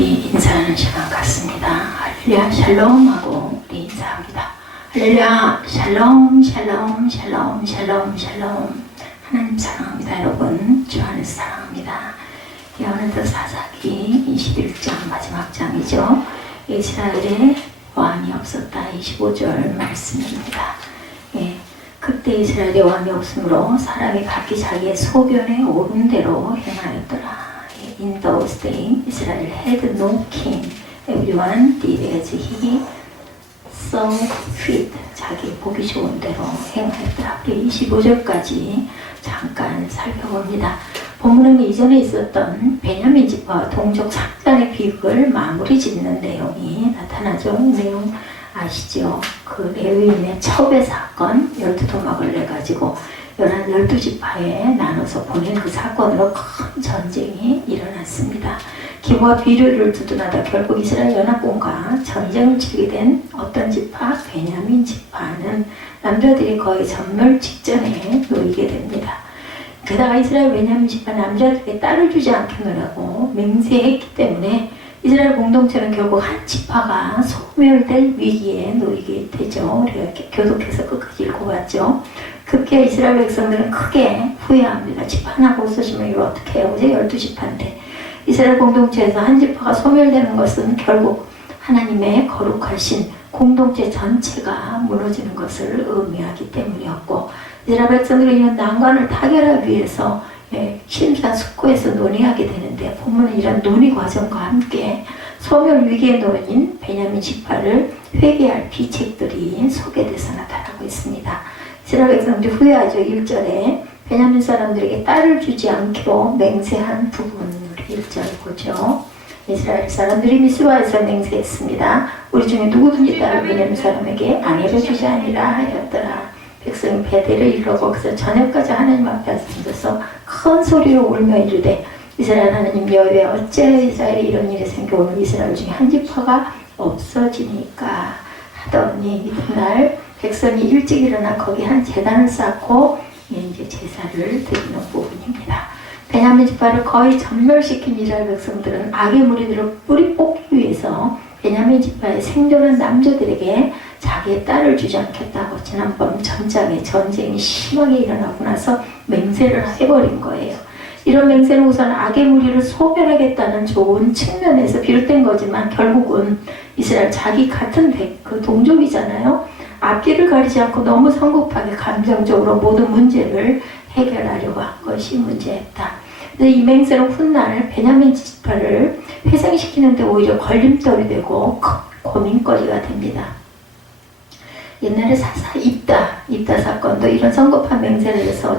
우리 인사하는 시간 같습니다. 할렐루야 샬롬하고 우리 인사합니다. 할렐루야 샬롬 샬롬 샬롬 샬롬 샬롬. 하나님 사랑합니다. 여러분 주 안에서 사랑합니다. 오늘도 사사기 21장 마지막 장이죠. 이스라엘에 왕이 없었다. 25절 말씀입니다. 그때 이스라엘에 왕이 없으므로 사람이 각기 자기의 소견에 옳은 대로 행하였더라. In those days, Israel had no king. Everyone did as he saw fit. 자기 보기 좋은 대로 행하였더라. 25절까지 잠깐 살펴봅니다. 본문은 이전에 있었던 베냐민 지파와 동족 삭단의 비극을 마무리 짓는 내용이 나타나죠. 내용 아시죠? 그 레위인의 첩의 사건, 12토막을 내가지고 12지파에 나눠서 보낸 그 사건으로 큰 전쟁이 일어났습니다. 기부와 비료를 두둔하다 결국 이스라엘 연합군과 전쟁을 치르게 된 어떤 지파? 베냐민 지파는 남자들이 거의 전멸 직전에 놓이게 됩니다. 게다가 이스라엘 베냐민 지파 남자들에게 딸을 주지 않겠노라고 맹세했기 때문에 이스라엘 공동체는 결국 한 지파가 소멸될 위기에 놓이게 되죠. 우리가 이렇게 교독해서 끝까지 읽어봤죠. 급기야 이스라엘 백성들은 크게 후회합니다. 지파 하나가 없어지면 이걸 어떻게 해요? 어제 12지파인데 이스라엘 공동체에서 한 지파가 소멸되는 것은 결국 하나님의 거룩하신 공동체 전체가 무너지는 것을 의미하기 때문이었고, 이스라엘 백성들은 이런 난관을 타결하기 위해서 심사숙고해서 논의하게 되는데, 본문은 이런 논의 과정과 함께 소멸 위기에 놓인 베냐민 지파를 회개할 비책들이 소개돼서 나타나고 있습니다. 이스라엘 백성들이 후회하죠. 1절에 베냐민 사람들에게 딸을 주지 않기로 맹세한 부분, 1절 보죠. 이스라엘 사람들이 미스바에서 맹세했습니다. 우리 중에 누구든지 딸을 베냐민 사람에게 아내로 주지 아니라 하였더라. 백성이 베델을 이르러 거기서 저녁까지 하나님 앞에 앉아서 큰 소리로 울며 이르되, 이스라엘 하나님 여호와여, 어찌하여 이스라엘에 이런 일이 생겨 오늘 이스라엘 중에 한 지파가 없어지니까 하더니, 이튿날 백성이 일찍 일어나 거기 한 제단을 쌓고 이제 제사를 드리는 부분입니다. 베냐민 지파를 거의 전멸시킨 이스라엘 백성들은 악의 무리들을 뿌리 뽑기 위해서 베냐민 지파의 생존한 남자들에게 자기의 딸을 주지 않겠다고 지난번 전장에 전쟁이 심하게 일어나고 나서 맹세를 해버린 거예요. 이런 맹세는 우선 악의 무리를 소멸하겠다는 좋은 측면에서 비롯된 거지만 결국은 이스라엘 자기 같은 그 동족이잖아요. 앞뒤를 가리지 않고 너무 성급하게 감정적으로 모든 문제를 해결하려고 한 것이 문제였다. 이 맹세는 훗날 베냐민 지파를 회생시키는데 오히려 걸림돌이 되고 고민거리가 됩니다. 옛날에 사사 입다 사건도 이런 성급한 맹세를 해서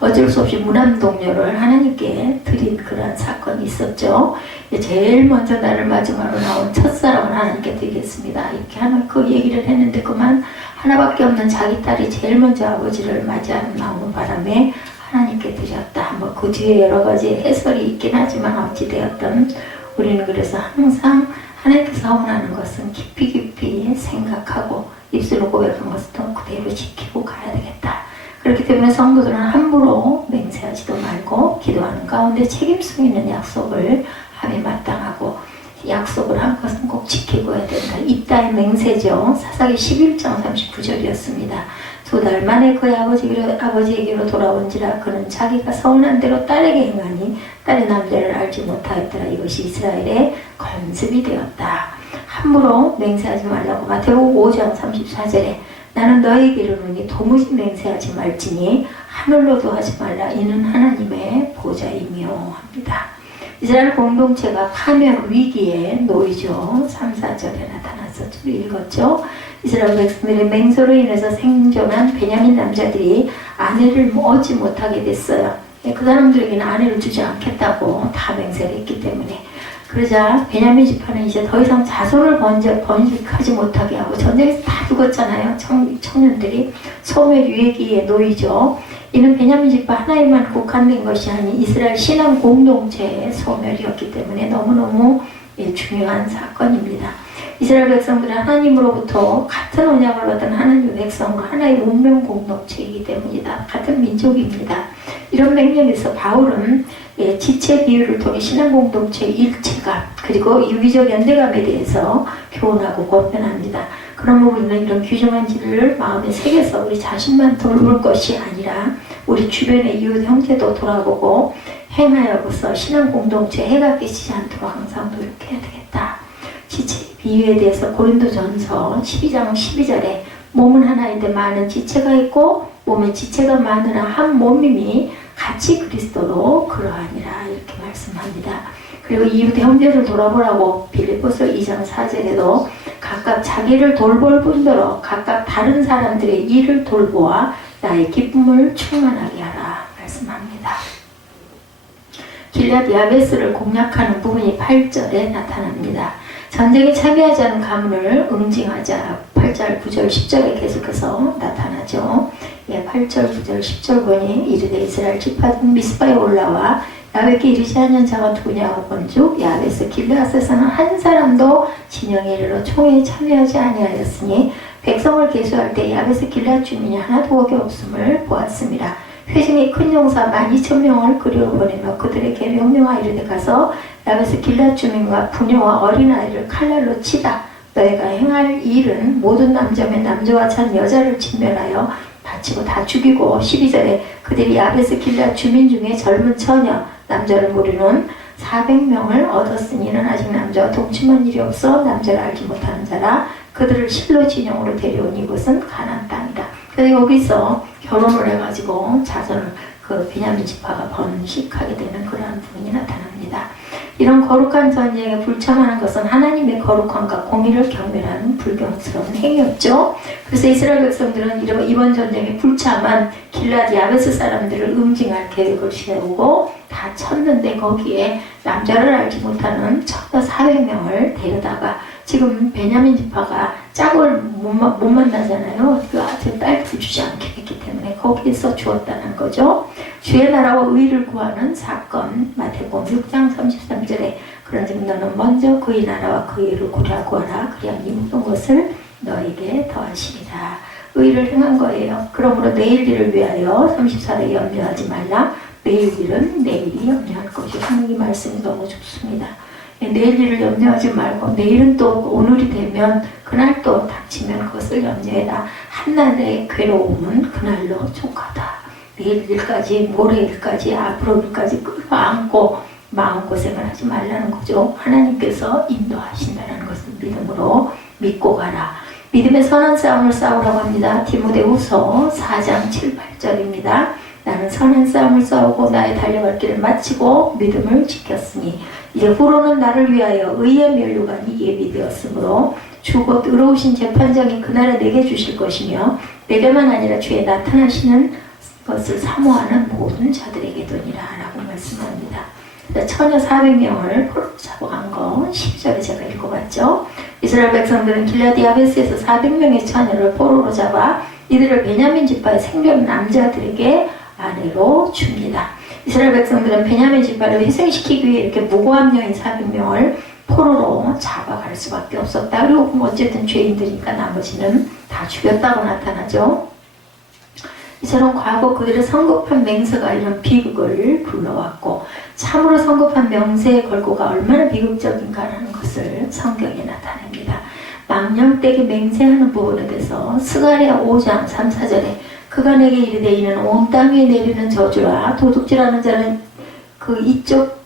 어쩔 수 없이 무남동료를 하나님께 드린 그런 사건이 있었죠. 제일 먼저 나를 마지막으로 나온 첫사랑을 하나님께 드리겠습니다. 이렇게 하는 그 얘기를 했는데 그만 하나밖에 없는 자기 딸이 제일 먼저 아버지를 맞이하는 나오는 바람에 하나님께 드렸다. 뭐 그 뒤에 여러 가지 해설이 있긴 하지만 어찌되었든 우리는 그래서 항상 하나님께서 원하는 것은 깊이 생각하고 입술로 고백한 것도 그대로 지키고 가야 되겠다. 그렇기 때문에 성도들은 함부로 맹세하지도 말고 기도하는 가운데 책임성 있는 약속을 함이 마땅하고 약속을 한 것은 꼭 지키고 해야 된다. 입다의 맹세죠. 사사기 11장 39절이었습니다. 2달 만에 그의 아버지에게로 돌아온지라 그는 자기가 서운한 대로 딸에게 행하니 딸의 남자를 알지 못하였더라. 이것이 이스라엘의 관습이 되었다. 함부로 맹세하지 말라고 마태복음 5장 34절에 나는 너에게 이르노니 도무지 맹세하지 말지니 하늘로도 하지 말라. 이는 하나님의 보좌이며 합니다. 이스라엘 공동체가 파멸 위기에 놓이죠. 3, 4절에 나타나서 읽었죠. 이스라엘 백성들의 맹세로 인해서 생존한 베냐민 남자들이 아내를 얻지 못하게 됐어요. 그 사람들에게는 아내를 주지 않겠다고 다 맹세를 했기 때문에. 그러자 베냐민 지파는 이제 더 이상 자손을 번식하지 못하게 하고 전쟁에서 다 죽었잖아요. 청년들이 소멸 위기에 놓이죠. 이는 베냐민 지파 하나에만 국한된 것이 아닌 이스라엘 신앙 공동체의 소멸이었기 때문에 너무너무 중요한 사건입니다. 이스라엘 백성들은 하나님으로부터 같은 언약을 받은 하나님의 백성과 하나의 운명 공동체이기 때문이다. 같은 민족입니다. 이런 맥락에서 바울은 지체 비유를 통해 신앙 공동체의 일체감 그리고 유기적 연대감에 대해서 교훈하고 권면합니다. 그러면 우리는 이런 귀중한 진리를 마음에 새겨서 우리 자신만 돌볼 것이 아니라 우리 주변의 이웃 형제도 돌아보고 행하여서 신앙 공동체 해가 끼치지 않도록 항상 노력해야 되겠다. 지체 비유에 대해서 고린도전서 12장 12절에 몸은 하나인데 많은 지체가 있고 몸에 지체가 많으나 한 몸임이 같이 그리스도로 그러하니라 이렇게 말씀합니다. 그리고 이웃 형제를 돌아보라고 빌립보서 2장 4절에도 각각 자기를 돌볼 뿐더러 각각 다른 사람들의 일을 돌보아 나의 기쁨을 충만하게 하라 말씀합니다. 길앗 야베스를 공략하는 부분이 8절에 나타납니다. 전쟁에 참여하지 않은 가문을 응징하자 8절, 9절, 10절에 계속해서 나타나죠. 8절, 9절, 10절 보니 이르되 이스라엘 지파 중 미스바에 올라와 야베께 이르지 않은 자가 누구냐고 본즉 야베스 길앗에서는 한 사람도 진영에 이르러 총회에 참여하지 아니하였으니 백성을 계수할 때 야베스 길앗 주민이 하나도 거기 없음을 보았습니다. 회중이 큰 용사 12,000명을 그리로 보내며 그들에게 명령하여 이르되 가서 야베스 길앗 주민과 부녀와 어린아이를 칼날로 치다. 너희가 행할 일은 모든 남자면 남자와 잔 여자를 진멸하여 다치고 다 죽이고 12절에 그들이 야베스 길앗 주민 중에 젊은 처녀 남자를 모르는 400명을 얻었으니는 아직 남자와 동침한 일이 없어 남자를 알지 못하는 자라 그들을 실로 진영으로 데려온 이곳은 가나안 땅이다. 그래서 여기서 결혼을 해가지고 자손을 베냐민 지파가 번식하게 되는 그러한 부분이 나타납니다. 이런 거룩한 전쟁에 불참하는 것은 하나님의 거룩함과 공의를 경멸하는 불경스러운 행위였죠. 그래서 이스라엘 백성들은 이번 전쟁에 불참한 길앗 야베스 사람들을 응징할 계획을 세우고 다 쳤는데 거기에 남자를 알지 못하는 처녀 400명을 데려다가 지금 베냐민 지파가 짝을 못 만나잖아요. 그 아들 딸을 주지 않게 했기 때문에 거기에서 주었다는 거죠. 주의 나라와 의를 구하는 사건 마태복음 6장 33절에 그런즉 너는 먼저 그의 나라와 그의 의를 구하라 그래야 이 모든 것을 너에게 더하시리라. 의를 행한 거예요. 그러므로 내일 일을 위하여 34에 염려하지 말라. 내일 일은 내일이 염려할 것이요. 하나님 말씀이 너무 좋습니다. 내일 일을 염려하지 말고 내일은 또 오늘이 되면 그날 또 닥치면 그것을 염려해라. 한날의 괴로움은 그날로 족하다. 내일 일까지 모레 일까지 앞으로 일까지 끌어안고 마음고생을 하지 말라는 거죠. 하나님께서 인도하신다는 것을 믿음으로 믿고 가라. 믿음의 선한 싸움을 싸우라고 합니다. 디모데후서 4장 7, 8절입니다. 나는 선한 싸움을 싸우고 나의 달려갈 길을 마치고 믿음을 지켰으니 이제 후로는 나를 위하여 의의 면류관이 예비되었으므로 주 곧 의로우신 재판장이 그날에 내게 주실 것이며 내게만 아니라 주의 나타나시는 것을 사모하는 모든 자들에게도니라 라고 말씀합니다. 처녀 400명을 포로 잡아간 거 10절에 제가 읽어봤죠. 이스라엘 백성들은 길앗 야베스에서 400명의 처녀를 포로로 잡아 이들을 베냐민 지파의 생존 남자들에게 아내로 줍니다. 이스라엘 백성들은 베냐민 지파를 희생시키기 위해 이렇게 무고한 여인 400명을 포로로 잡아갈 수밖에 없었다. 그리고 어쨌든 죄인들이니까 나머지는 다 죽였다고 나타나죠. 이처럼 과거 그들의 성급한 맹세가 이런 비극을 불러왔고 참으로 성급한 명세의 걸고가 얼마나 비극적인가라는 것을 성경에 나타냅니다. 망령되게 맹세하는 부분에 대해서 스가랴 5장 3, 4절에 그가 내게 이르되 이는 온 땅에 내리는 저주라 도둑질하는 자는 그 이쪽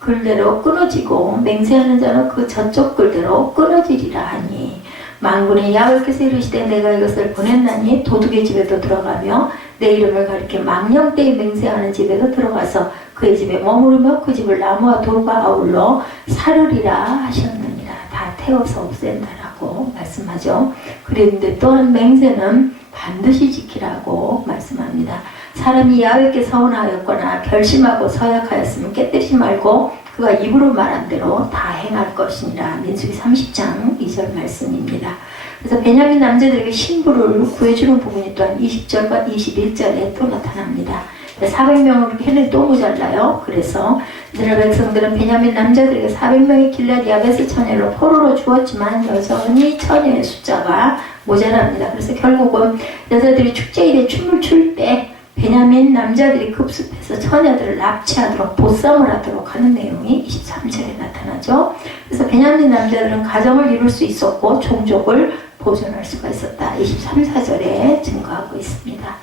글대로 끊어지고 맹세하는 자는 그 저쪽 글대로 끊어지리라 하니 만군의 야훼께서 이르시되 내가 이것을 보냈나니 도둑의 집에도 들어가며 내 이름을 가리켜 망령되이 맹세하는 집에도 들어가서 그의 집에 머무르며 그 집을 나무와 돌과 아울러 사르리라 하셨느니라. 다 태워서 없앤다라고 말씀하죠. 그런데 또한 맹세는 반드시 지키라고 말씀합니다. 사람이 야훼께 서운하였거나 결심하고 서약하였으면 깨뜨리지 말고 그가 입으로 말한 대로 다 행할 것이니라. 민수기 30장 2절 말씀입니다. 그래서 베냐민 남자들에게 신부를 구해주는 부분이 또한 20절과 21절에 또 나타납니다. 400명을 했는데 또 모자라요. 그래서 이스라엘 백성들은 베냐민 남자들에게 400명의 길앗 야베스 처녀를 포로로 주었지만 여전히 처녀의 숫자가 모자랍니다. 그래서 결국은 여자들이 축제일에 춤을 출 때 베냐민 남자들이 급습해서 처녀들을 납치하도록 보쌈을 하도록 하는 내용이 23절에 나타나죠. 그래서 베냐민 남자들은 가정을 이룰 수 있었고 종족을 보존할 수가 있었다. 23, 4절에 증거하고 있습니다.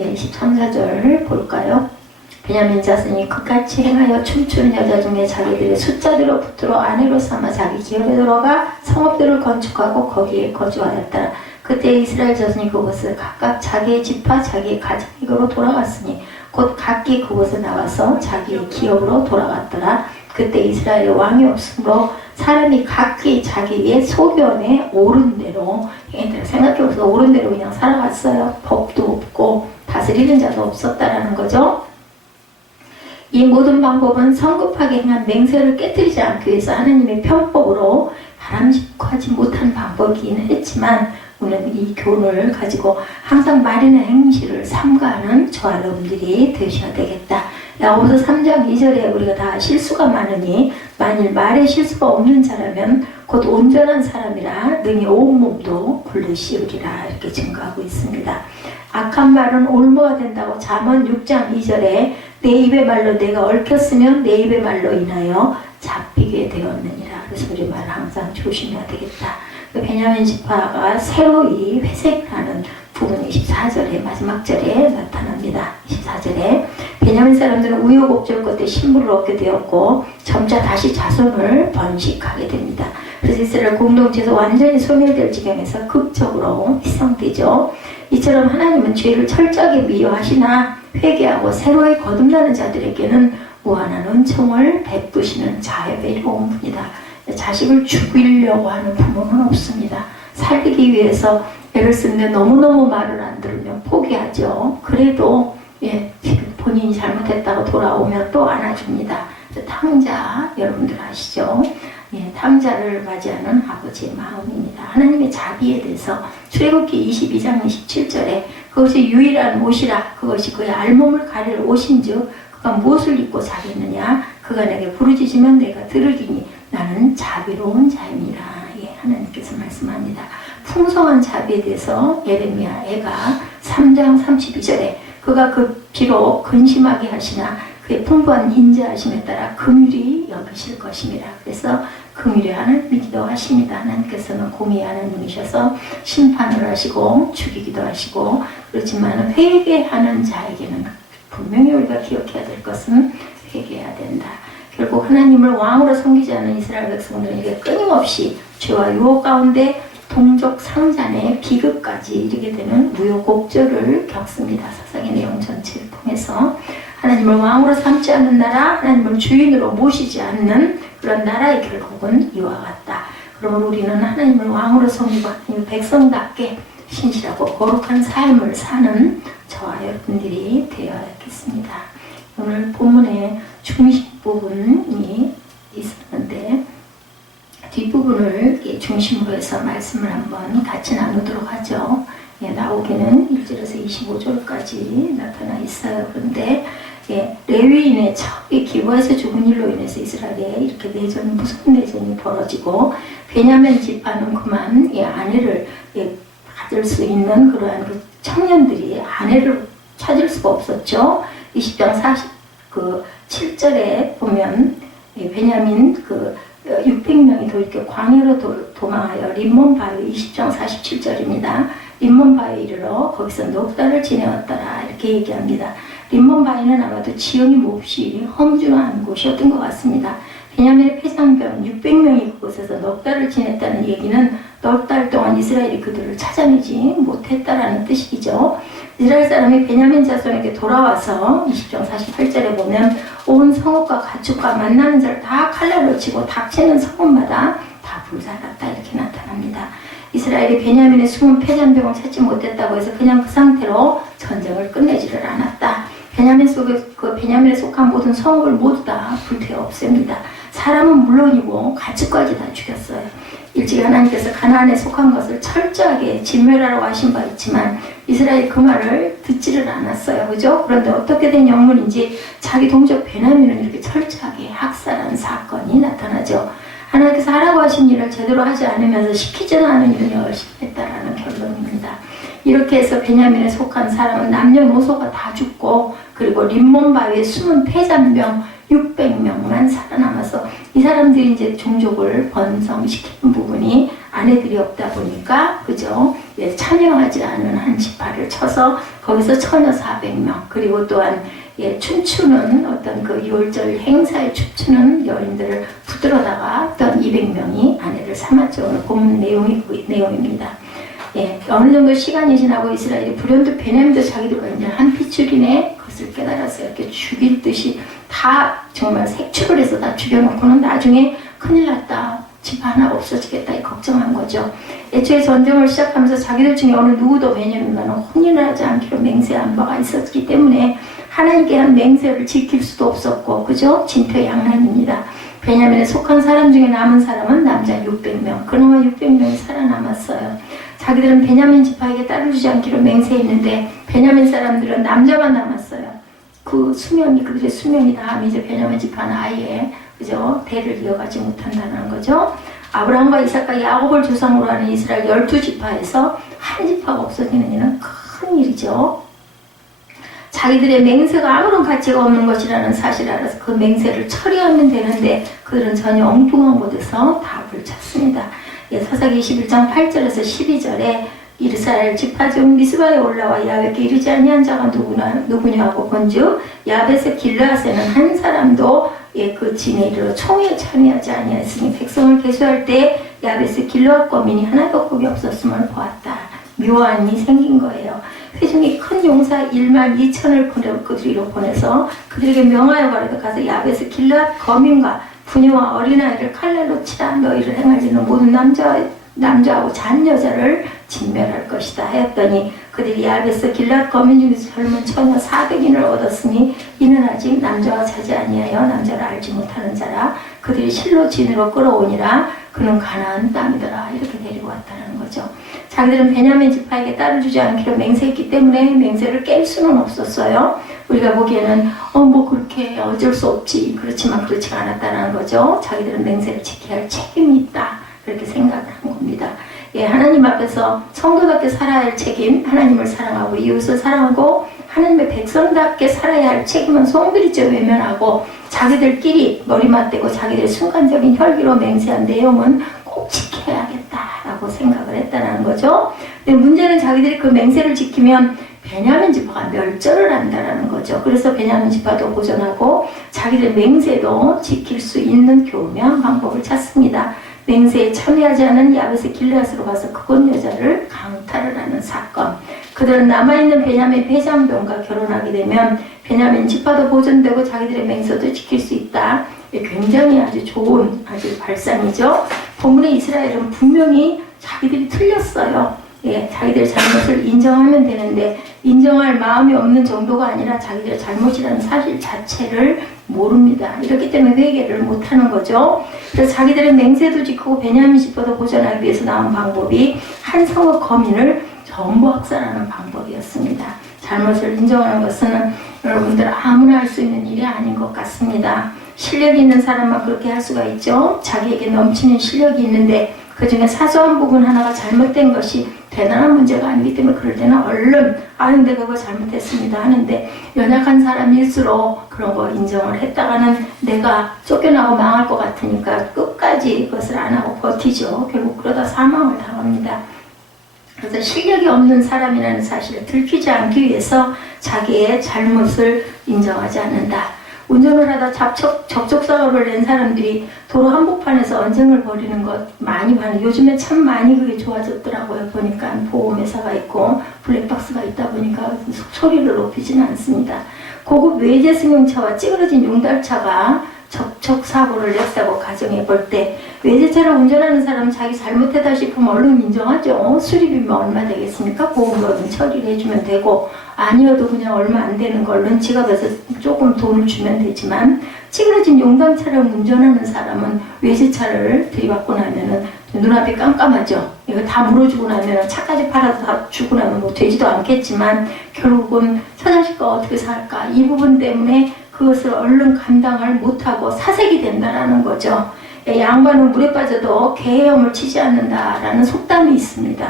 예, 23, 4절 볼까요? 베냐민 자손이 그같이 행하여 춤추는 여자 중에 자기들의 숫자대로 붙들어 아내로 삼아 자기 기업에 들어가 성읍들을 건축하고 거기에 거주하였다. 그때 이스라엘 자손이 그곳을 각각 자기의 집과 자기의 가정으로 돌아갔으니 곧 각기 그곳에 나와서 자기의 기업으로 돌아갔더라. 그때 이스라엘에 왕이 없으므로 사람이 각기 자기의 소견에 옳은 대로, 생각해보세요. 옳은 대로 그냥 살아갔어요. 법도 없고 다스리는 자도 없었다라는 거죠. 이 모든 방법은 성급하게 행한 맹세를 깨뜨리지 않기 위해서 하나님의 편법으로 바람직하지 못한 방법이긴 했지만, 우리는 이 교훈을 가지고 항상 말이나 행실을 삼가하는 저와 여러분들이 되셔야 되겠다. 야고보서 3장 2절에 우리가 다 실수가 많으니 만일 말에 실수가 없는 자라면 곧 온전한 사람이라 능히 온몸도 굴르시우리라, 이렇게 증거하고 있습니다. 악한 말은 올무가 된다고 잠언 6장 2절에 내 입의 말로 내가 얽혔으면 내 입의 말로 인하여 잡히게 되었느니라. 그래서 우리 말 항상 조심해야 되겠다. 베냐민 지파가 새로이 회색하는 부분 24절에 마지막 절에 나타납니다. 24절에 베냐민 사람들은 우여곡절 끝에 신분을 얻게 되었고 점차 다시 자손을 번식하게 됩니다. 그래서 이스라엘 공동체에서 완전히 소멸될 지경에서 극적으로 희생되죠. 이처럼 하나님은 죄를 철저하게 미워하시나 회개하고 새로이 거듭나는 자들에게는 무한한 은총을 베푸시는 자애로운 분이다. 자식을 죽이려고 하는 부모는 없습니다. 살기 위해서 애를 쓰는데 너무너무 말을 안 들으면 포기하죠. 그래도 본인이 잘못했다고 돌아오면 또 안아줍니다. 탕자 여러분들 아시죠? 탕자를 맞이하는 아버지의 마음입니다. 하나님의 자비에 대해서 출애굽기 22장 27절에 그것이 유일한 옷이라 그것이 그의 알몸을 가릴 옷인즉 그가 무엇을 입고 자겠느냐, 그가 내게 부르짖으면 내가 들으리니 나는 자비로운 자입니다. 하나님께서 말씀합니다. 풍성한 자비에 대해서 예레미야 애가 3장 32절에 그가 그 비록 근심하게 하시나 그의 풍부한 인자하심에 따라 긍휼히 여기실 것입니다. 그래서 긍휼히 하나님이기도 하십니다. 하나님께서는 공의의 하나님이셔서 심판을 하시고 죽이기도 하시고, 그렇지만 회개하는 자에게는 분명히 우리가 기억해야 될 것은 회개해야 된다. 결국 하나님을 왕으로 섬기지 않는 이스라엘 백성들에게 끊임없이 죄와 유혹 가운데 동족 상잔의 비극까지 이르게 되는 우여곡절을 겪습니다. 사상의 내용 전체를 통해서 하나님을 왕으로 삼지 않는 나라, 하나님을 주인으로 모시지 않는 그런 나라의 결국은 이와 같다. 그러면 우리는 하나님을 왕으로 섬기고 하나님의 백성답게 신실하고 거룩한 삶을 사는 저와 여러분들이 되어야겠습니다. 오늘 본문의 중심 부분이 있었는데 뒷부분을 중심으로 해서 말씀을 한번 같이 나누도록 하죠. 나오기는 1절에서 25절까지 나타나 있어요. 그런데 레위인의 첩이 기부에서 죽은 일로 인해서 이스라엘에 이렇게 무슨 내전이 벌어지고, 베냐민 지파는 그만 아내를 받을 수 있는 그러한 그 청년들이 아내를 찾을 수가 없었죠. 20장 7절에 보면 베냐민 600명이 이렇게 광야로 도망하여 림몬 바위 20장 47절입니다. 림몬 바위에 이르러 거기서 넉 달을 지내었더라, 이렇게 얘기합니다. 림몬 바위는 아마도 지형이 몹시 험준한 곳이었던 것 같습니다. 베냐민의 패상병 600명이 그곳에서 넉 달을 지냈다는 얘기는 넉 달 동안 이스라엘이 그들을 찾아내지 못했다라는 뜻이죠. 이스라엘 사람이 베냐민 자손에게 돌아와서 20장 48절에 보면 온 성읍과 가축과 만나는 자를 다 칼날로 치고 닥치는 성읍마다 다 불살랐다, 이렇게 나타납니다. 이스라엘이 베냐민의 숨은 패잔병을 찾지 못했다고 해서 그냥 그 상태로 전쟁을 끝내지를 않았다. 베냐민에 속한 모든 성읍을 모두 다 불태워 없앱니다. 사람은 물론이고 가축까지 다 죽였어요. 일찍 하나님께서 가나안에 속한 것을 철저하게 진멸하라고 하신 바 있지만 이스라엘이 그 말을 듣지를 않았어요. 그죠? 그런데 어떻게 된 영문인지 자기 동족 베냐민을 이렇게 철저하게 학살한 사건이 나타나죠. 하나님께서 하라고 하신 일을 제대로 하지 않으면서 시키지도 않은 일을 열심히 했다라는 결론입니다. 이렇게 해서 베냐민에 속한 사람은 남녀노소가 다 죽고, 그리고 림몬 바위에 숨은 패잔병 600명만 살아남아서, 이 사람들이 이제 종족을 번성시키는 부분이 아내들이 없다 보니까, 그죠? 예, 참여하지 않은 한 지파를 쳐서 거기서 처녀 400명, 그리고 또한 예, 춤추는 어떤 그 유월절 행사에 춤추는 여인들을 붙들어다가 어떤 200명이 아내를 삼았죠. 오늘 본문 내용입니다. 예, 어느 정도 시간이 지나고 이스라엘이 불현듯 베냐민도 자기들과 이제 한 핏줄이네, 그것을 깨달아서 이렇게 죽일 듯이 다 정말 색출을 해서 다 죽여놓고는 나중에 큰일 났다, 집 하나 없어지겠다 걱정한 거죠. 애초에 전쟁을 시작하면서 자기들 중에 어느 누구도 베냐민과는 혼인을 하지 않기로 맹세한 바가 있었기 때문에 하나님께 한 맹세를 지킬 수도 없었고, 그죠? 진퇴양난입니다. 베냐민에 속한 사람 중에 남은 사람은 남자 600명, 그나마 600명이 살아남았어요. 자기들은 베냐민 지파에게 딸을 주지 않기로 맹세했는데 베냐민 사람들은 남자만 남았어요. 그 수명이, 그들의 수명이 다하면 이제 베냐민 지파는 아예, 그죠? 대를 이어가지 못한다는 거죠. 아브라함과 이삭과 야곱을 조상으로 하는 이스라엘 12지파에서 한 지파가 없어지는 일은 큰 일이죠. 자기들의 맹세가 아무런 가치가 없는 것이라는 사실을 알아서 그 맹세를 처리하면 되는데 그들은 전혀 엉뚱한 곳에서 답을 찾습니다. 예, 사사기 21장 8절에서 12절에 이스라엘 지파 중 미스바에 올라와 야훼께 이르지 아니한 자가 누구냐 하고 본즉 야베스 길르앗에는 한 사람도 예, 그 진에 이르러 총에 참여하지 아니하였으니 백성을 계수할 때 야베스 길르앗 거민이 하나도 겁이 없었음을 보았다. 묘한 일이 생긴 거예요. 회중이 큰 용사 1만 2천을 그들이로 보내서 그들에게 명하여 가로되 가서 야베스 길르앗 거민과 부녀와 어린아이를 칼날로 치라. 너희를 행하지는 모든 남자하고 잔 여자를 진멸할 것이다 하였더니 그들이 야베스 길르앗 거민 중에서 젊은 처녀 400인을 얻었으니 이는 아직 남자와 자지 아니하여 남자를 알지 못하는 자라. 그들이 실로 진으로 끌어오니라. 그는 가나안 땅이더라. 이렇게 데리고 왔다는 거죠. 자기들은 베냐민 지파에게 딸을 주지 않기로 맹세했기 때문에 맹세를 깰 수는 없었어요. 우리가 보기에는 뭐 그렇게 어쩔 수 없지, 그렇지만 그렇지가 않았다는 거죠. 자기들은 맹세를 지켜야 할 책임이 있다, 그렇게 생각을 한 겁니다. 예, 하나님 앞에서 성도답게 살아야 할 책임, 하나님을 사랑하고 이웃을 사랑하고 하나님의 백성답게 살아야 할 책임은 송두리째 외면하고 자기들끼리 머리 맞대고 자기들의 순간적인 혈기로 맹세한 내용은 꼭 지켜야겠다라고 생각을 했다는 거죠. 근데 문제는 자기들이 그 맹세를 지키면 베냐민 지파가 멸절을 한다는 거죠. 그래서 베냐민 지파도 보존하고 자기들 맹세도 지킬 수 있는 교묘한 방법을 찾습니다. 맹세에 참여하지 않은 야베스 길르앗으로 가서 그곳 여자를 강탈을 하는 사건. 그들은 남아있는 베냐민 패잔병과 결혼하게 되면 베냐민 지파도 보존되고 자기들의 맹세도 지킬 수 있다. 굉장히 아주 좋은 아주 발상이죠. 본문의 이스라엘은 분명히 자기들이 틀렸어요. 예, 자기들의 잘못을 인정하면 되는데 인정할 마음이 없는 정도가 아니라 자기들의 잘못이라는 사실 자체를 모릅니다. 이렇기 때문에 회개를 못하는 거죠. 그래서 자기들의 맹세도 지키고 베냐민 지파도 보존하기 위해서 나온 방법이 한 성읍 거민을 전부 학살하는 방법이었습니다. 잘못을 인정하는 것은 여러분들 아무나 할 수 있는 일이 아닌 것 같습니다. 실력이 있는 사람만 그렇게 할 수가 있죠. 자기에게 넘치는 실력이 있는데 그 중에 사소한 부분 하나가 잘못된 것이 대단한 문제가 아니기 때문에 그럴 때는 얼른 내가 그거 잘못했습니다 하는데 연약한 사람일수록 그런 거 인정을 했다가는 내가 쫓겨나고 망할 것 같으니까 끝까지 그것을 안 하고 버티죠. 결국 그러다 사망을 당합니다. 그래서 실력이 없는 사람이라는 사실을 들키지 않기 위해서 자기의 잘못을 인정하지 않는다. 운전을 하다 접촉사고를 낸 사람들이 도로 한복판에서 언쟁을 벌이는 것 많이 봐요. 요즘에 참 많이 그게 좋아졌더라고요. 보니까 보험회사가 있고 블랙박스가 있다 보니까 소리를 높이지는 않습니다. 고급 외제 승용차와 찌그러진 용달차가 접촉사고를 냈다고 가정해 볼 때 외제차를 운전하는 사람은 자기 잘못했다 싶으면 얼른 인정하죠. 수리비면 얼마 되겠습니까? 보험료는 처리를 해주면 되고 아니어도 그냥 얼마 안 되는 걸로 지갑에서 조금 돈을 주면 되지만 찌그러진 용달차를 운전하는 사람은 외제차를 들이받고 나면은 눈앞이 깜깜하죠. 이거 다 물어주고 나면은 차까지 팔아서 다 주고 나면 뭐 되지도 않겠지만 결국은 처자식과 어떻게 살까 이 부분 때문에 그것을 얼른 감당을 못하고 사색이 된다라는 거죠. 양반은 물에 빠져도 개 헤엄을 치지 않는다라는 속담이 있습니다.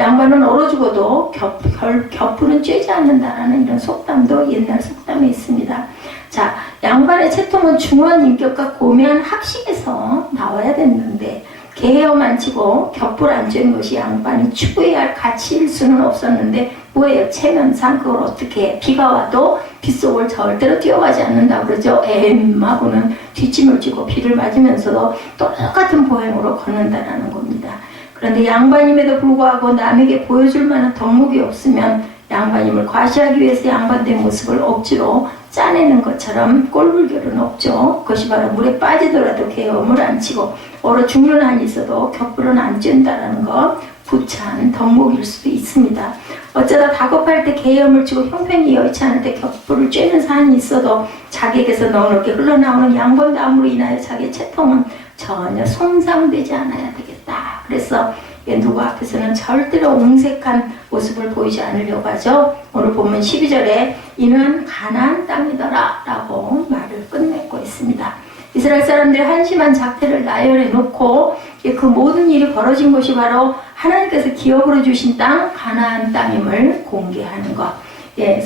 양반은 얼어 죽어도 겹불은 쬐지 않는다라는 이런 속담도 옛날 속담에 있습니다. 자, 양반의 채통은 중후한 인격과 고매한 학식에서 나와야 됐는데 개헤어만 치고 겹불 안 쬐는 것이 양반이 추구해야 할 가치일 수는 없었는데 뭐예요? 체면상 그걸 어떻게 해? 비가 와도 빗속을 절대로 뛰어가지 않는다 그러죠. 하고는 뒷짐을 지고 비를 맞으면서도 똑같은 보행으로 걷는다라는 겁니다. 그런데 양반임에도 불구하고 남에게 보여줄 만한 덕목이 없으면 양반임을 과시하기 위해서 양반된 모습을 억지로 짜내는 것처럼 꼴불견은 없죠. 그것이 바로 물에 빠지더라도 개엄을 안 치고 얼어 죽는 한이 있어도 겹불은 안 쬐는다라는 것, 부찬 덕목일 수도 있습니다. 어쩌다 다급할 때 개엄을 치고 형편이 여의치 않을 때 겹불을 쬐는 사안이 있어도 자기에게서 넉넉히 흘러나오는 양반다움으로 인하여 자기의 채통은 전혀 손상되지 않아야 되겠다. 그래서 누구 앞에서는 절대로 옹색한 모습을 보이지 않으려고 하죠. 오늘 본문 12절에 이는 가나안 땅이더라 라고 말을 끝맺고 있습니다. 이스라엘 사람들의 한심한 작태를 나열해 놓고 그 모든 일이 벌어진 것이 바로 하나님께서 기업으로 주신 땅 가나안 땅임을 공개하는 것.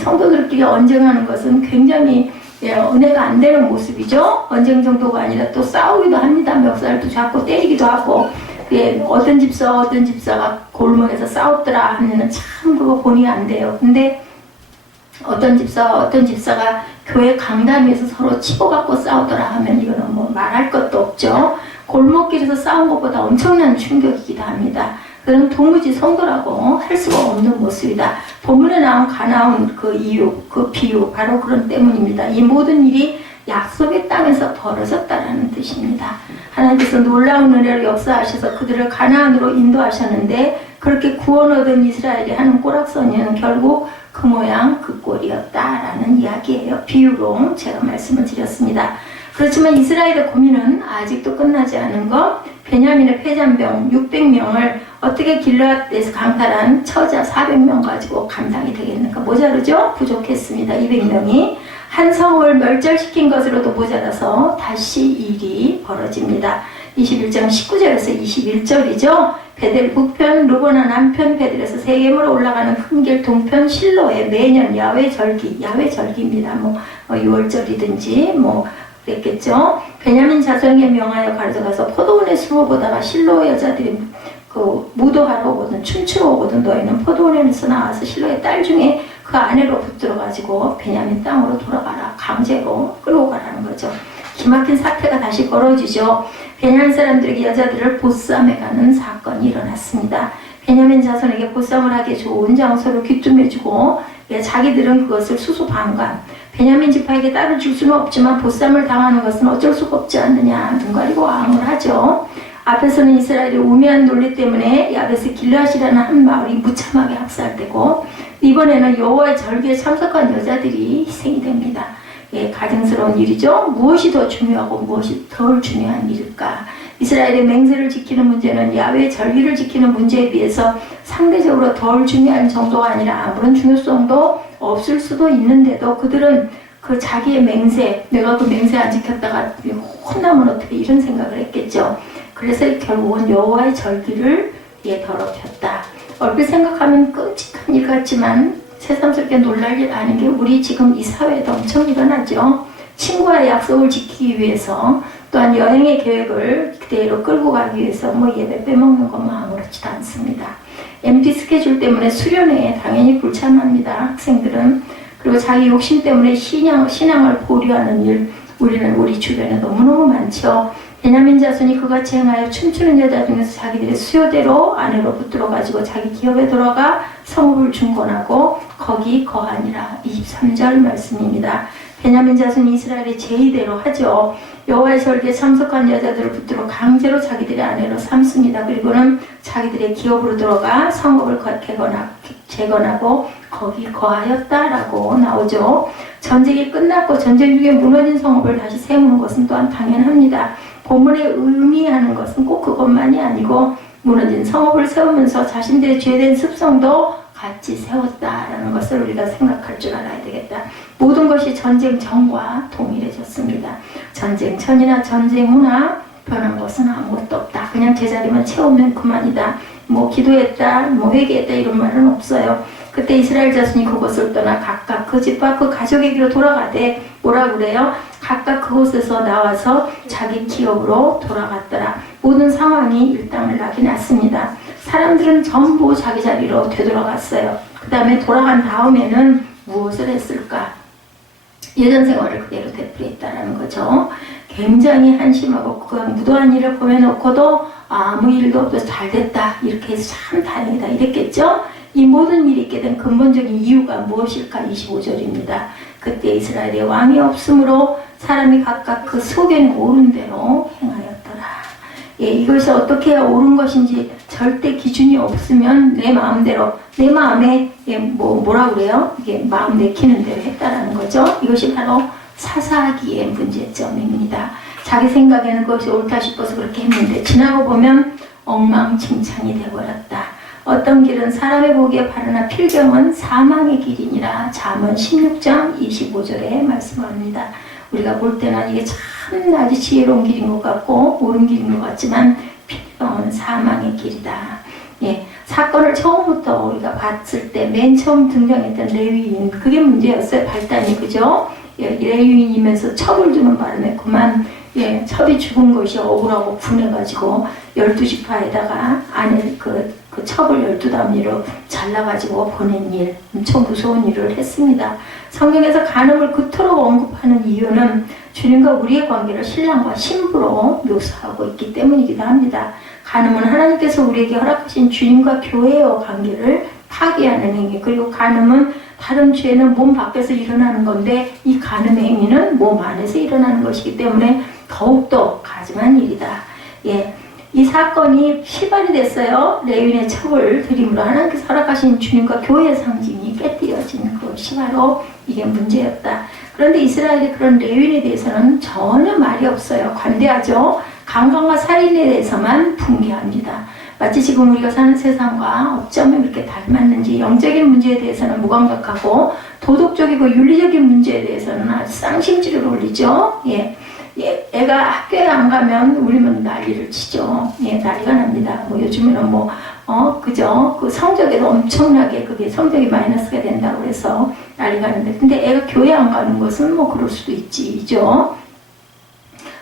성도들끼리 언쟁하는 것은 굉장히 은혜가 안 되는 모습이죠. 언쟁 정도가 아니라 또 싸우기도 합니다. 멱살도 잡고 때리기도 하고 어떤 집사가 골목에서 싸웠더라 하면은 참 그거 본의 안 돼요. 근데 어떤 집사가 교회 강단 위에서 서로 치고받고 싸우더라 하면 이거는 뭐 말할 것도 없죠. 골목길에서 싸운 것보다 엄청난 충격이기도 합니다. 그런 도무지 성도라고 할 수가 없는 모습이다. 본문에 나온 가나안 그 이유, 그 비유 바로 그런 때문입니다. 이 모든 일이 약속의 땅에서 벌어졌다라는 뜻입니다. 하나님께서 놀라운 은혜로 역사하셔서 그들을 가나안으로 인도하셨는데 그렇게 구원 얻은 이스라엘이 하는 꼬락서니는 결국 그 모양 그 꼴이었다라는 이야기예요. 비유로 제가 말씀을 드렸습니다. 그렇지만 이스라엘의 고민은 아직도 끝나지 않은 것. 베냐민의 패잔병 600명을 어떻게 길르앗에서 강탈한 처자 400명 가지고 감당이 되겠는가? 모자르죠? 부족했습니다. 200명이. 한 성을 멸절시킨 것으로도 모자라서 다시 일이 벌어집니다. 21장 19절에서 21절이죠. 베델 북편, 르보나 남편 베델에서 세겜으로 올라가는 큰 길 동편 실로에 매년 야외 절기입니다. 6월절이든지 그랬겠죠. 베냐민 자손에게 명하여 가져가서 포도원의 수로 보다가 실로 여자들이 무도하러 오거든 춤추러 오거든 너희는 포도원에서 나와서 실로의 딸 중에 그 아내로 붙들어가지고 베냐민 땅으로 돌아가라. 강제로 끌고 가라는 거죠. 기막힌 사태가 다시 벌어지죠. 베냐민 사람들에게 여자들을 보쌈해가는 사건이 일어났습니다. 베냐민 자손에게 보쌈을 하기에 좋은 장소로 귀뚱해주고 자기들은 그것을 수수방관. 베냐민 지파에게 딸을 줄 수는 없지만 보쌈을 당하는 것은 어쩔 수가 없지 않느냐. 눈 가리고 앙을 하죠. 앞에서는 이스라엘의 우매한 논리 때문에 야베스 길르앗이라는 한 마을이 무참하게 학살되고 이번에는 여호와의 절기에 참석한 여자들이 희생이 됩니다. 가증스러운 일이죠. 무엇이 더 중요하고 무엇이 덜 중요한 일일까? 이스라엘의 맹세를 지키는 문제는 야훼의 절기를 지키는 문제에 비해서 상대적으로 덜 중요한 정도가 아니라 아무런 중요성도 없을 수도 있는데도 그들은 그 자기의 맹세, 내가 그 맹세 안 지켰다가 혼나면 어떻게 이런 생각을 했겠죠. 그래서 결국은 여호와의 절기를 더럽혔다. 얼핏 생각하면 끔찍한 일 같지만 새삼스럽게 놀랄 일 아닌 게 우리 지금 이 사회에도 엄청 일어나죠. 친구와의 약속을 지키기 위해서 또한 여행의 계획을 그대로 끌고 가기 위해서 예배 빼먹는 것만 아무렇지도 않습니다. MT 스케줄 때문에 수련회에 당연히 불참합니다. 학생들은. 그리고 자기 욕심 때문에 신앙을 보류하는 일 우리는 우리 주변에 너무너무 많죠. 베냐민 자손이 그같이 행하여 춤추는 여자 중에서 자기들의 수요대로 아내로 붙들어가지고 자기 기업에 들어가 성읍을 중건하고 거기 거하니라. 23절 말씀입니다. 베냐민 자손이 이스라엘의 제의대로 하죠. 여호와의 절기에 참석한 여자들을 붙들어 강제로 자기들의 아내로 삼습니다. 그리고는 자기들의 기업으로 들어가 성읍을 재건하고 거기 거하였다라고 나오죠. 전쟁이 끝났고 전쟁 중에 무너진 성읍을 다시 세우는 것은 또한 당연합니다. 본문에 의미하는 것은 꼭 그것만이 아니고 무너진 성읍을 세우면서 자신들의 죄된 습성도 같이 세웠다라는 것을 우리가 생각할 줄 알아야 되겠다. 모든 것이 전쟁 전과 동일해졌습니다. 전쟁 전이나 전쟁 후나 변한 것은 아무것도 없다. 그냥 제자리만 채우면 그만이다. 뭐 기도했다, 뭐 회개했다 이런 말은 없어요. 그때 이스라엘 자손이 그곳을 떠나 각각 그 집과 그 가족에게로 돌아가되 뭐라 그래요? 각각 그곳에서 나와서 자기 기업으로 돌아갔더라. 모든 상황이 일당을 나게 났습니다. 사람들은 전부 자기 자리로 되돌아갔어요. 그 다음에 돌아간 다음에는 무엇을 했을까? 예전 생활을 그대로 되풀이했다라는 거죠. 굉장히 한심하고 그간 무도한 일을 보여놓고도 아무 일도 없어서 잘 됐다 이렇게 해서 참 다행이다 이랬겠죠. 이 모든 일이 있게 된 근본적인 이유가 무엇일까? 25절입니다. 그때 이스라엘에 왕이 없으므로 사람이 각각 그 속에는 옳은 대로 행하였더라. 예, 이것이 어떻게 해야 옳은 것인지 절대 기준이 없으면 내 마음대로 내 마음에 뭐라 그래요? 이게 마음 내키는 대로 했다라는 거죠. 이것이 바로 사사기의 문제점입니다. 자기 생각에는 그것이 옳다 싶어서 그렇게 했는데 지나고 보면 엉망진창이 되어버렸다. 어떤 길은 사람의 보기에 바르나 필경은 사망의 길이니라. 잠언 16장 25절에 말씀합니다. 우리가 볼 때는 이게 참 아주 지혜로운 길인 것 같고 옳은 길인 것 같지만 필경은 사망의 길이다. 예, 사건을 처음부터 우리가 봤을 때 맨 처음 등장했던 레위인 그게 문제였어요. 발단이 그죠? 예, 레위인이면서 첩을 주는 바람에 그만 예, 첩이 죽은 것이 억울하고 분해가지고 12지파에다가 안에 그 첩을 12다미로 잘라가지고 보낸 일, 엄청 무서운 일을 했습니다. 성경에서 간음을 그토록 언급하는 이유는 주님과 우리의 관계를 신랑과 신부로 묘사하고 있기 때문이기도 합니다. 간음은 하나님께서 우리에게 허락하신 주님과 교회의 관계를 파괴하는 행위, 그리고 간음은 다른 죄는 몸 밖에서 일어나는 건데 이 간음의 행위는 몸 안에서 일어나는 것이기 때문에 더욱더 가증한 일이다. 예, 이 사건이 시발이 됐어요. 레위인의 첩을 드림으로 하나님께서 허락하신 주님과 교회의 상징이 깨뜨려진 것이 바로 이게 문제였다. 그런데 이스라엘이 그런 레위인에 대해서는 전혀 말이 없어요. 관대하죠. 강간과 살인에 대해서만 붕괴합니다. 마치 지금 우리가 사는 세상과 어쩌면 그렇게 닮았는지 영적인 문제에 대해서는 무감각하고 도덕적이고 윤리적인 문제에 대해서는 아주 쌍심지를 올리죠. 예. 예, 애가 학교에 안 가면 울면 난리를 치죠. 예, 난리가 납니다. 뭐 요즘에는 그죠? 그 성적에도 엄청나게 그게 성적이 마이너스가 된다고 해서 난리가 나는데, 근데 애가 교회 안 가는 것은 뭐 그럴 수도 있지죠.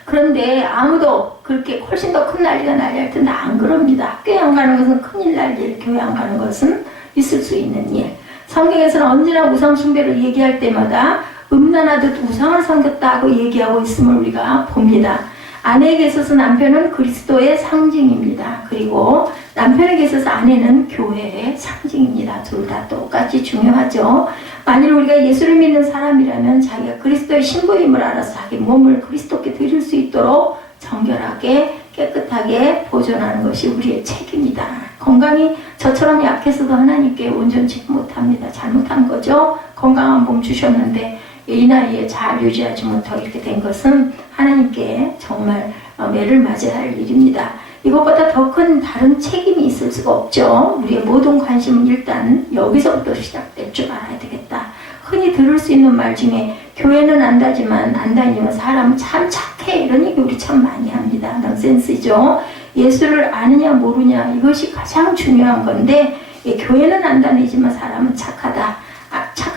그런데 아무도 그렇게 훨씬 더 큰 난리가 날릴 텐데 안 그럽니다. 학교에 안 가는 것은 큰일 날 일, 교회 안 가는 것은 있을 수 있는 일. 성경에서는 언제나 우상 숭배를 얘기할 때마다 음란하듯 우상을 섬겼다고 얘기하고 있음을 우리가 봅니다. 아내에게 있어서 남편은 그리스도의 상징입니다. 그리고 남편에게 있어서 아내는 교회의 상징입니다. 둘 다 똑같이 중요하죠. 만일 우리가 예수를 믿는 사람이라면 자기가 그리스도의 신부임을 알아서 자기 몸을 그리스도께 드릴 수 있도록 정결하게 깨끗하게 보존하는 것이 우리의 책임이다. 건강이 저처럼 약해서도 하나님께 온전치 못합니다. 잘못한 거죠. 건강한 몸 주셨는데 이 나이에 잘 유지하지 못하고 이렇게 된 것은 하나님께 정말 매를 맞아야 할 일입니다. 이것보다 더 큰 다른 책임이 있을 수가 없죠. 우리의 모든 관심은 일단 여기서부터 시작될 줄 알아야 되겠다. 흔히 들을 수 있는 말 중에 교회는 안다지만 안 다니면 사람은 참 착해 이런 얘기 우리 참 많이 합니다. 넌센스죠. 예수를 아느냐 모르냐 이것이 가장 중요한 건데 교회는 안 다니지만 사람은 착하다.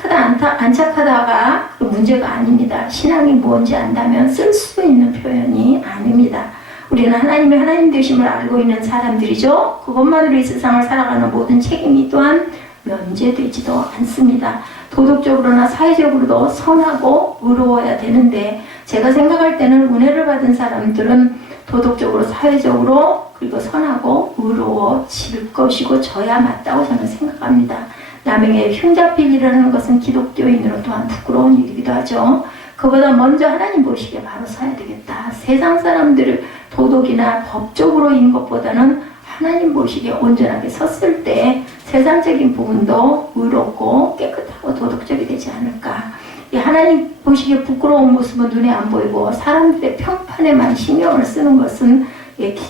안 착하다가 그 문제가 아닙니다. 신앙이 뭔지 안다면 쓸 수 있는 표현이 아닙니다. 우리는 하나님의 하나님 되심을 알고 있는 사람들이죠. 그것만으로 이 세상을 살아가는 모든 책임이 또한 면제되지도 않습니다. 도덕적으로나 사회적으로도 선하고 의로워야 되는데 제가 생각할 때는 은혜를 받은 사람들은 도덕적으로 사회적으로 그리고 선하고 의로워질 것이고 져야 맞다고 저는 생각합니다. 남에게 흉잡힐 일이라는 것은 기독교인으로 또한 부끄러운 일이기도 하죠. 그보다 먼저 하나님 보시기에 바로 서야 되겠다. 세상 사람들을 도덕이나 법적으로인 것보다는 하나님 보시기에 온전하게 섰을 때 세상적인 부분도 의롭고 깨끗하고 도덕적이 되지 않을까. 이 하나님 보시기에 부끄러운 모습은 눈에 안 보이고 사람들의 평판에만 신경을 쓰는 것은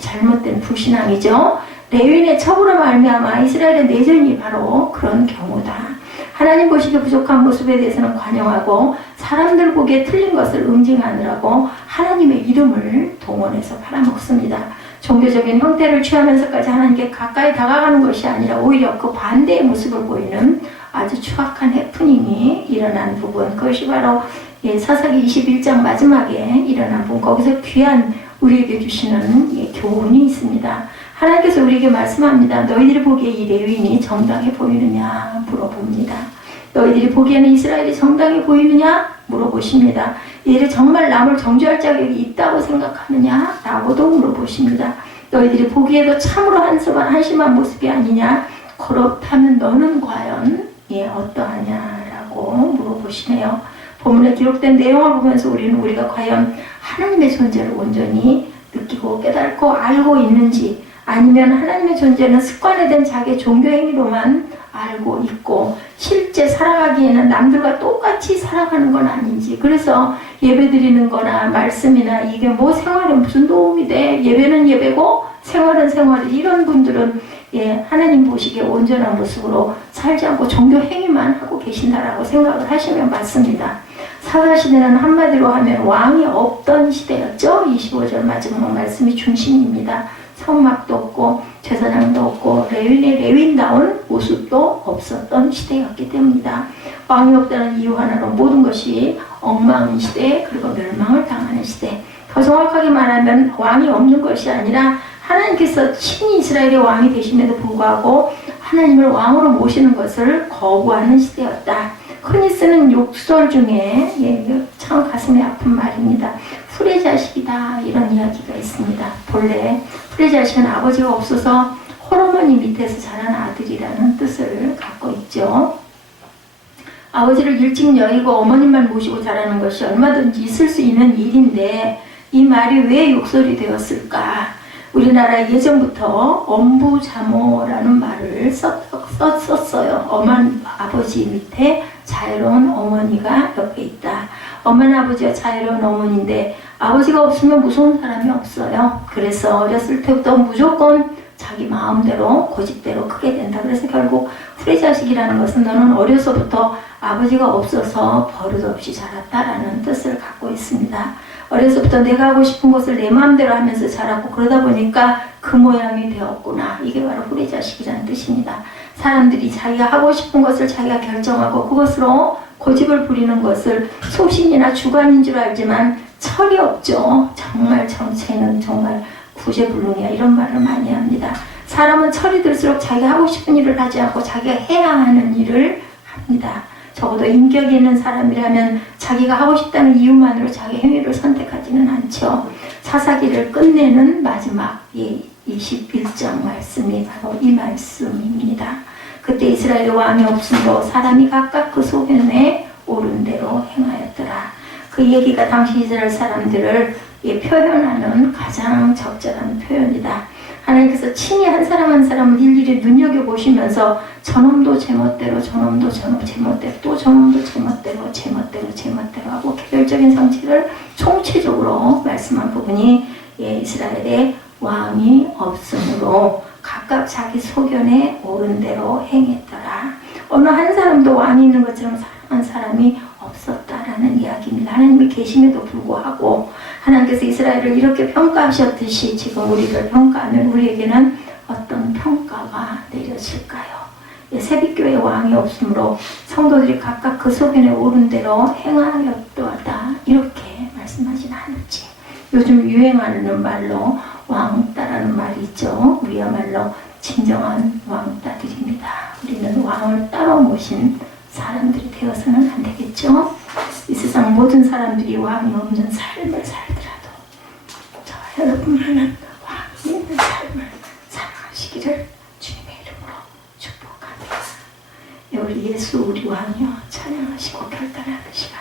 잘못된 불신앙이죠. 레위인의 첩으로 말미암아 이스라엘의 내전이 바로 그런 경우다. 하나님 보시기에 부족한 모습에 대해서는 관용하고 사람들 보기에 틀린 것을 응징하느라고 하나님의 이름을 동원해서 팔아먹습니다. 종교적인 형태를 취하면서까지 하나님께 가까이 다가가는 것이 아니라 오히려 그 반대의 모습을 보이는 아주 추악한 해프닝이 일어난 부분, 그것이 바로 사사기 21장 마지막에 일어난 부분, 거기서 귀한 우리에게 주시는 교훈이 있습니다. 하나님께서 우리에게 말씀합니다. 너희들이 보기에 이 레위인이 정당해 보이느냐 물어봅니다. 너희들이 보기에는 이스라엘이 정당해 보이느냐 물어보십니다. 이들이 정말 남을 정죄할 자격이 있다고 생각하느냐 라고도 물어보십니다. 너희들이 보기에도 참으로 한심한 모습이 아니냐, 그렇다면 너는 과연 어떠하냐라고 물어보시네요. 본문에 기록된 내용을 보면서 우리가 과연 하나님의 존재를 온전히 느끼고 깨닫고 알고 있는지, 아니면 하나님의 존재는 습관화된 자기의 종교 행위로만 알고 있고 실제 살아가기에는 남들과 똑같이 살아가는 건 아닌지, 그래서 예배 드리는 거나 말씀이나 이게 뭐 생활에 무슨 도움이 돼, 예배는 예배고 생활은 생활이, 이런 분들은 하나님 보시기에 온전한 모습으로 살지 않고 종교 행위만 하고 계신다라고 생각을 하시면 맞습니다. 사사시대는 한마디로 하면 왕이 없던 시대였죠. 25절 마지막 말씀이 중심입니다. 성막도 없고 제사장도 없고 레위인다운 모습도 없었던 시대였기 때문이다. 왕이 없다는 이유 하나로 모든 것이 엉망인 시대, 그리고 멸망을 당하는 시대. 더 정확하게 말하면 왕이 없는 것이 아니라 하나님께서 친히 이스라엘의 왕이 되심에도 불구하고 하나님을 왕으로 모시는 것을 거부하는 시대였다. 흔히 쓰는 욕설 중에 참 가슴이 아픈 말입니다. 후레자식이다, 이런 이야기가 있습니다. 본래 후레자식은 아버지가 없어서 홀어머니 밑에서 자란 아들이라는 뜻을 갖고 있죠. 아버지를 일찍 여의고 어머님만 모시고 자라는 것이 얼마든지 있을 수 있는 일인데 이 말이 왜 욕설이 되었을까? 우리나라 예전부터 엄부자모라는 말을 썼어요. 엄한 아버지 밑에 자유로운 어머니가 옆에 있다. 엄한 아버지와 자유로운 어머니인데 아버지가 없으면 무서운 사람이 없어요. 그래서 어렸을 때부터 무조건 자기 마음대로 고집대로 크게 된다. 그래서 결국 후레자식이라는 것은 너는 어려서부터 아버지가 없어서 버릇없이 자랐다라는 뜻을 갖고 있습니다. 어려서부터 내가 하고 싶은 것을 내 마음대로 하면서 자랐고 그러다 보니까 그 모양이 되었구나. 이게 바로 후레자식이라는 뜻입니다. 사람들이 자기가 하고 싶은 것을 자기가 결정하고 그것으로 고집을 부리는 것을 소신이나 주관인 줄 알지만 철이 없죠. 정말 정체는 정말 구제불능이야, 이런 말을 많이 합니다. 사람은 철이 들수록 자기가 하고 싶은 일을 하지 않고 자기가 해야 하는 일을 합니다. 적어도 인격이 있는 사람이라면 자기가 하고 싶다는 이유만으로 자기 행위를 선택하지는 않죠. 사사기를 끝내는 마지막 21장 말씀이 바로 이 말씀입니다. 그때 이스라엘의 왕이 없음으로 사람이 각각 그 소견에 옳은 대로 행하였더라. 그 얘기가 당시 이스라엘 사람들을 표현하는 가장 적절한 표현이다. 하나님께서 친히 한 사람 한 사람을 일일이 눈여겨보시면서 저놈도 제멋대로, 저놈도 제멋대로, 또 저놈도 제멋대로 하고 개별적인 상태를 총체적으로 말씀한 부분이 이스라엘의 왕이 없으므로 각각 자기 소견에 옳은 대로 행했더라. 어느 한 사람도 왕이 있는 것처럼 사랑한 사람이 없었다라는 이야기입니다. 하나님이 계심에도 불구하고 하나님께서 이스라엘을 이렇게 평가하셨듯이 지금 우리를 평가하면 우리에게는 어떤 평가가 내려질까요? 세빛교회 왕이 없으므로 성도들이 각각 그 소견에 옳은 대로 행하였도다, 이렇게 말씀하진 않을지. 요즘 유행하는 말로 왕따라는 말이 있죠. 우리야말로 진정한 왕따들입니다. 우리는 왕을 따로 모신 사람들이 되어서는 안 되겠죠. 이 세상 모든 사람들이 왕이 없는 삶을 살더라도 저 여러분만은 왕이 있는 삶을 살아가시기를 주님의 이름으로 축복합니다. 우리 예수 우리 왕이여 찬양하시고 결단하는 시간